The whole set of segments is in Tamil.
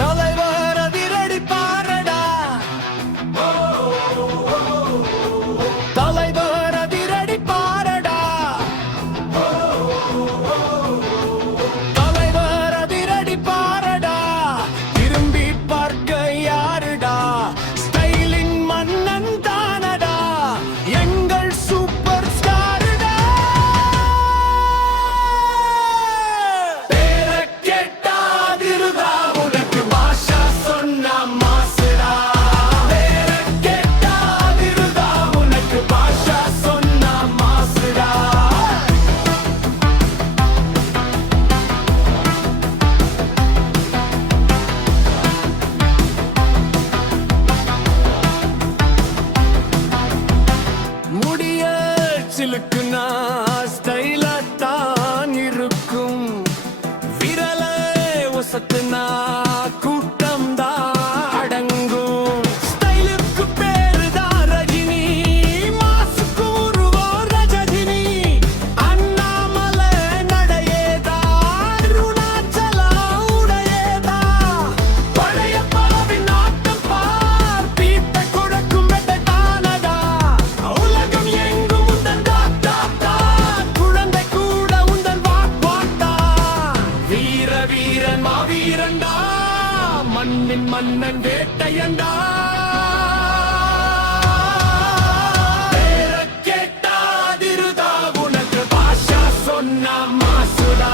தலைவர் அதிரடி பாரடா, தலைவர் அதிரடி பாரடா, தலைவர் அதிரடி பாரடா, திரும்பி பார்க்க யாருடா, ஸ்டைலின் மன்னன் தானடா, எங்கள் சூப்பர் ஸ்டாருடா. பேர கேட்டா திருதா உனக்கு பாஷா சொன்னா மாசுடா, பேர கேட்டா திருதா உனக்கு பாஷா சொன்னா மாசுடா. முடிய சிலுக்குனா ஸ்டைலா தான் இருக்கும், விரல ஒசத்துனா கூட்டம் தான் அடங்கும். ஸ்டைலுக்கு பேரு தான் ரஜினி, மாசுக்கு உருவம் ரஜினி, அண்ணாமலை நடையேதா, அருணாச்சலா உடையேதா, பழைய பாவின் ஆட்டம் பார், பீத்த குடக்கும் வெட்ட தானடா, உலகம் எங்கும் உந்தன் தாத்தா, குழந்தை கூட உந்தன் வாக்பாட்டா, வீர வீரன் மாவீரன்டா, மண்ணின் மன்னன் வேட்டையன்டா. பேர கேட்டா திருதா உனக்கு பாஷா சொன்னா மாசுடா,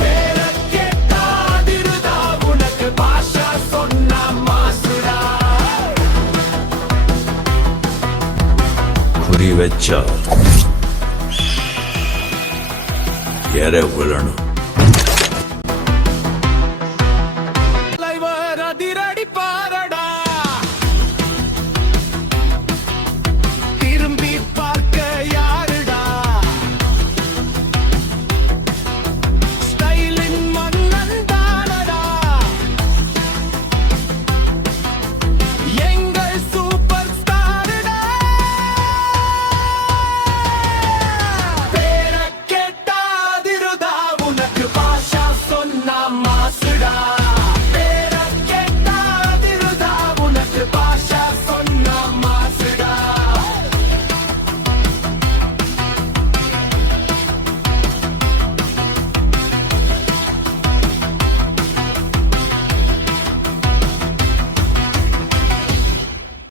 பேர கேட்டா திருதா உனக்கு பாஷா சொன்னா மாசுடா. குறி வச்சா எற விழணும்.